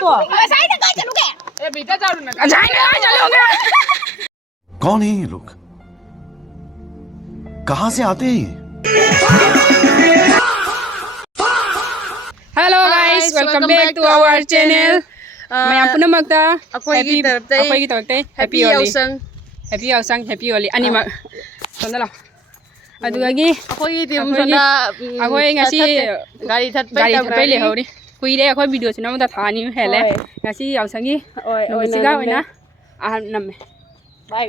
तो साइड कहाँ चलोगे ए बेटा चलो ना जाएंगे चलोगे कौन है ये लोग कहाँ से आते हैं Hello guys, welcome back to our channel. Mayam punamakta अखोई taraptai happy yausang happy Holi animak. Sonda la. Adugagi अखोई tim sonda akhoi ngasi gari gari thatpai le hori. Kuire akhoi video chuna mata thani hele. Ngasi yausangi nomisiga oina namme.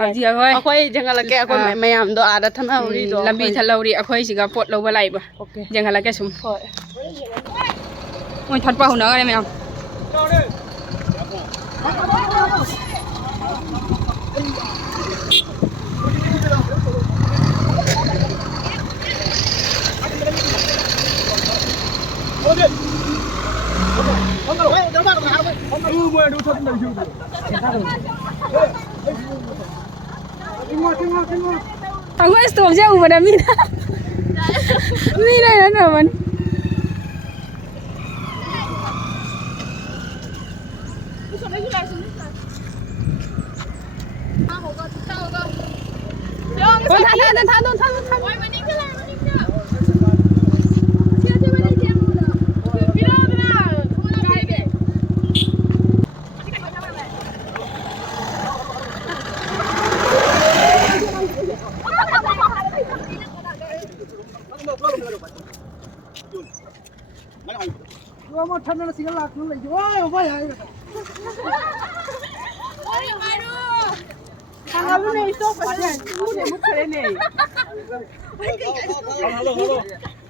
Haji akhoi अखोई jangalake अखोई mayam do ada thana hori do lambi thalauri akhoi siga pot loba laiba. Jangalake sum. Ôi thật vào nữa đây mày không? Thằng ấy stop ra mà đam mi đây nữa mình.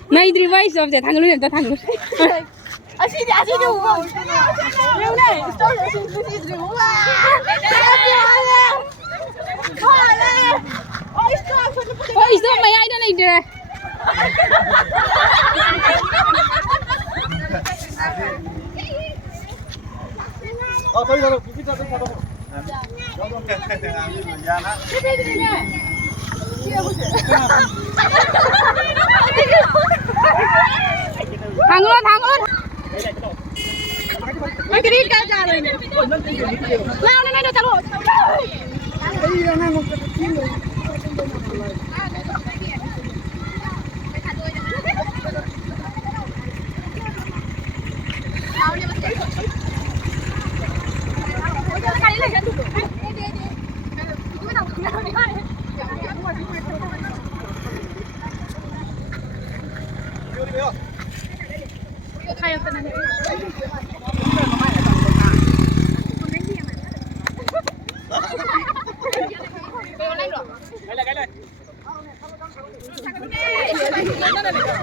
Này đi vay rồi để thằng luôn ta thằng luôn. Así de hubo. Leo này, tôi sẽ xin cái gì rượu à. Ôi sao mày ai đó này rồi. Thằng luôn. Mày cái đi ca ra rồi. Leo lên đây đâu chalo.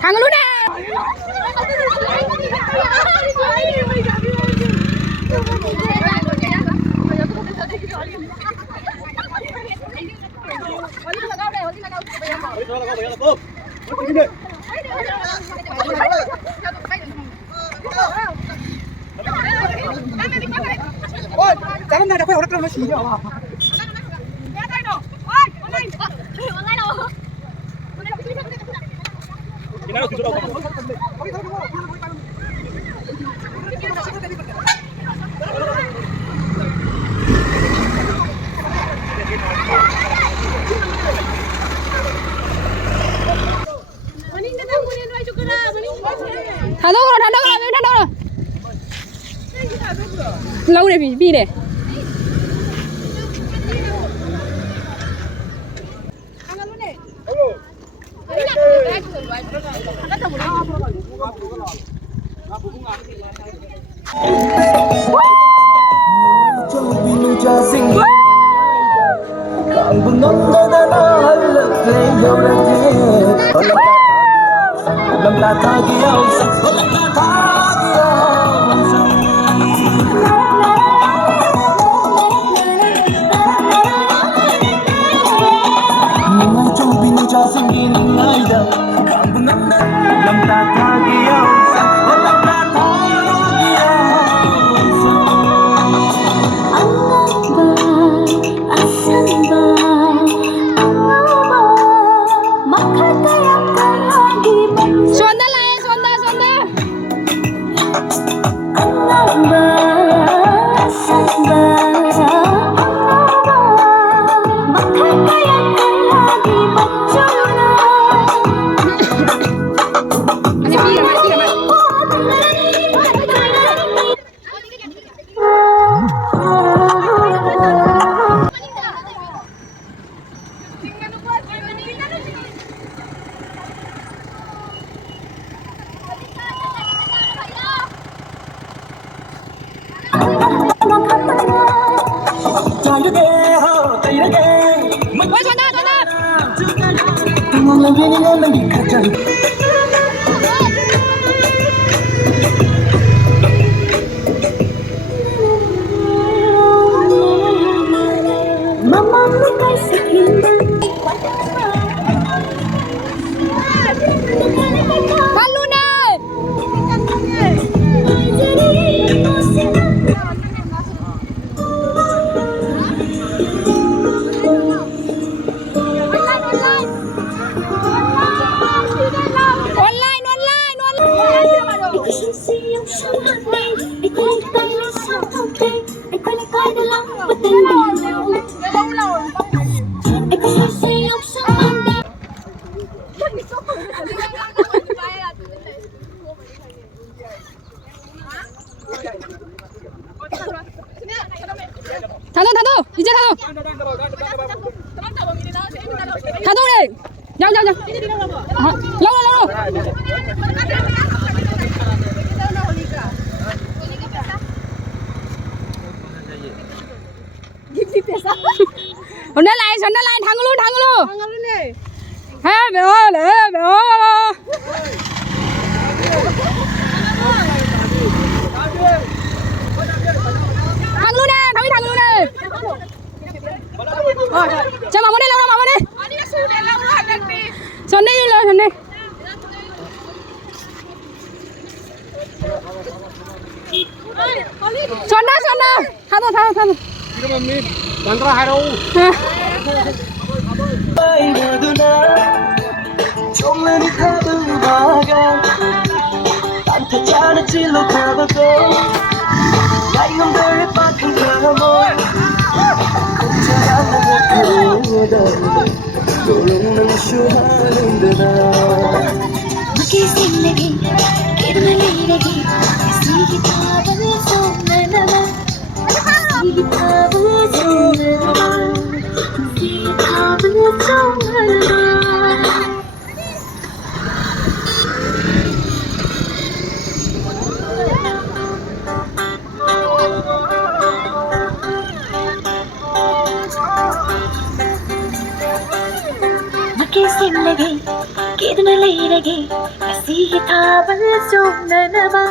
Thằng luôn nè. Ôi, cháu này đã phải học đất nó xí rồi à? Thằng đâu rồi. Lâu này bị này. Sonda Thado, 이제 thado. Thado đi. Nhau. Lâu. Hôm nay lại thằng luôn. Hey, bé ơi. Thằng luôn nè. Cho mama đi lâu mama đi. Xuân đi. Xuân đó. Thằng. Ini mami, bandra haro. कितना लेगी ऐसी ही था बल जो ननमा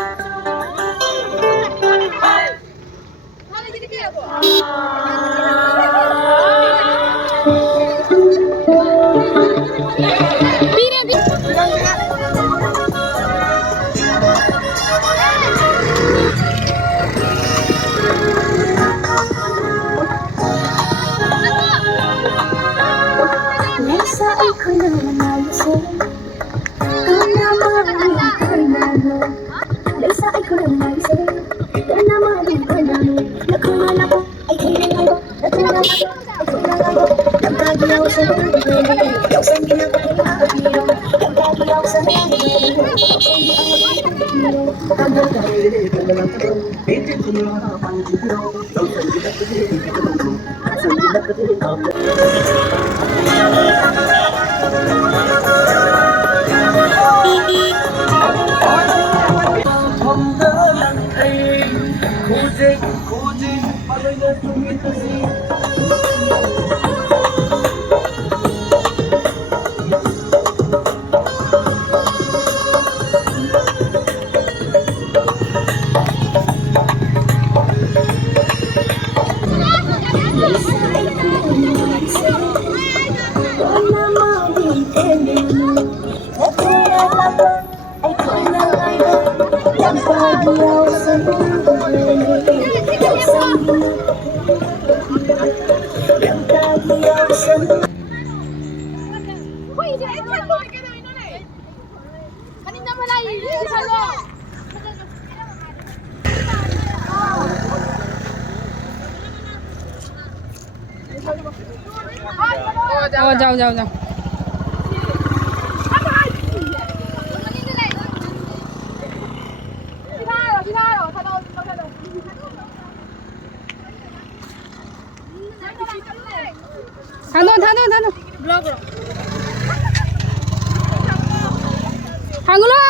जाओ थानो थांगलो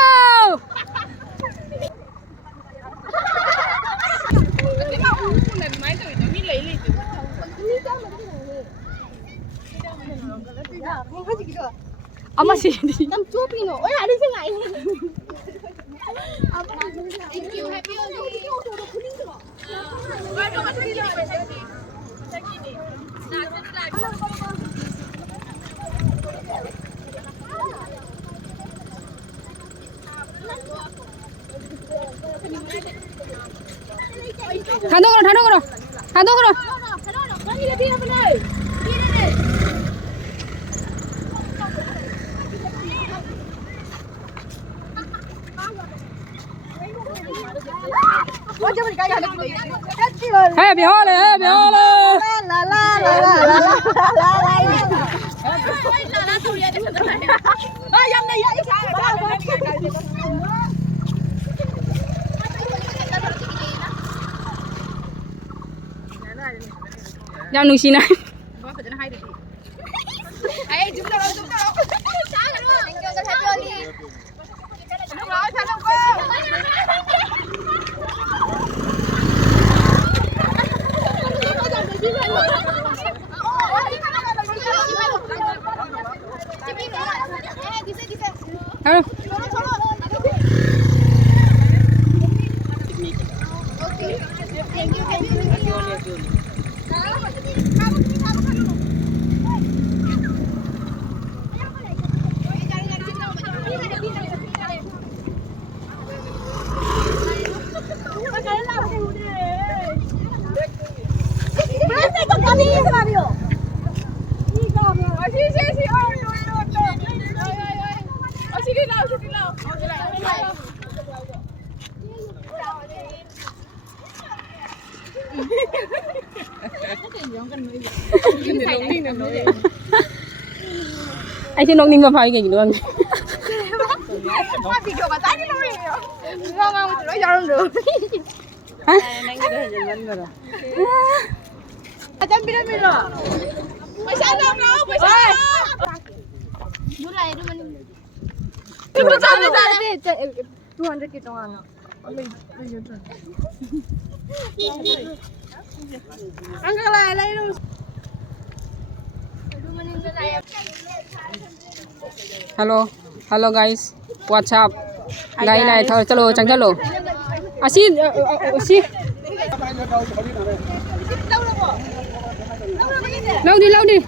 Ama sini. Tam cupi no. Oh, ada sih ngai. Thank you, happy holiday. Thando karo. Thando karo. Hey, behole. La la. Yang nusi na. Halo. Ai chứ nông ninh vào phải cái gì luôn. Hello guys, what's up? Guys này thôi, chalo chẳng chalo. Asi. Lâu đi.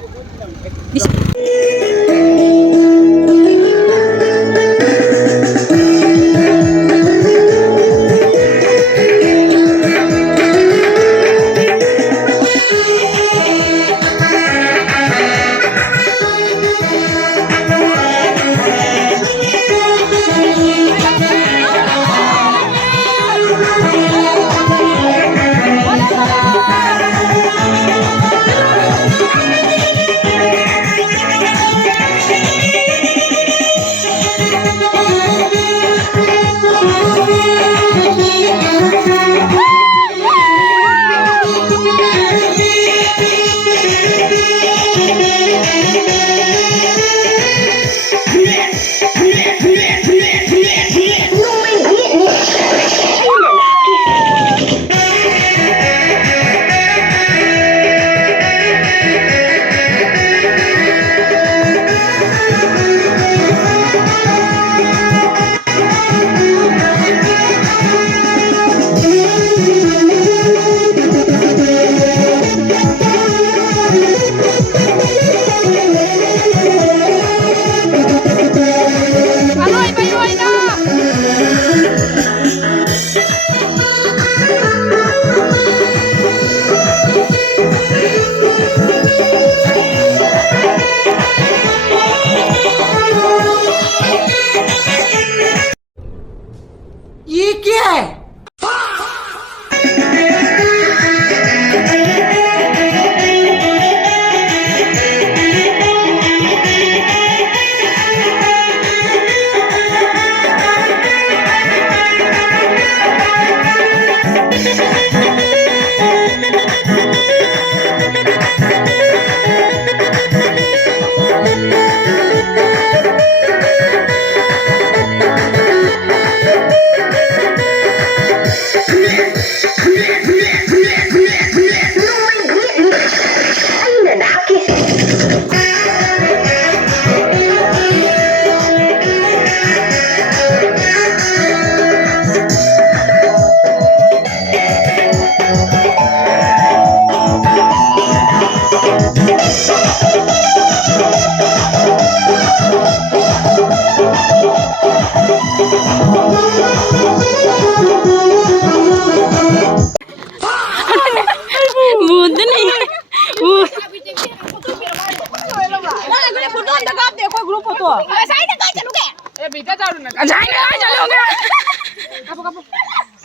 जाए ना चलो गया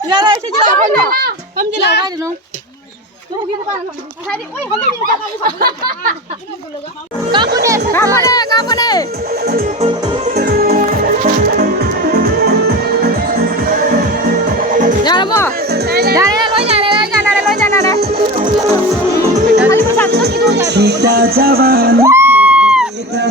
Nyala si Jila ko na. Kam Jila ka no. Tugi mo ka na. Hari, oy, hami din ka kami sa. kapane jangan mo jangan lo jangan Kali mo sa akin kido ya. Kita jawan, kita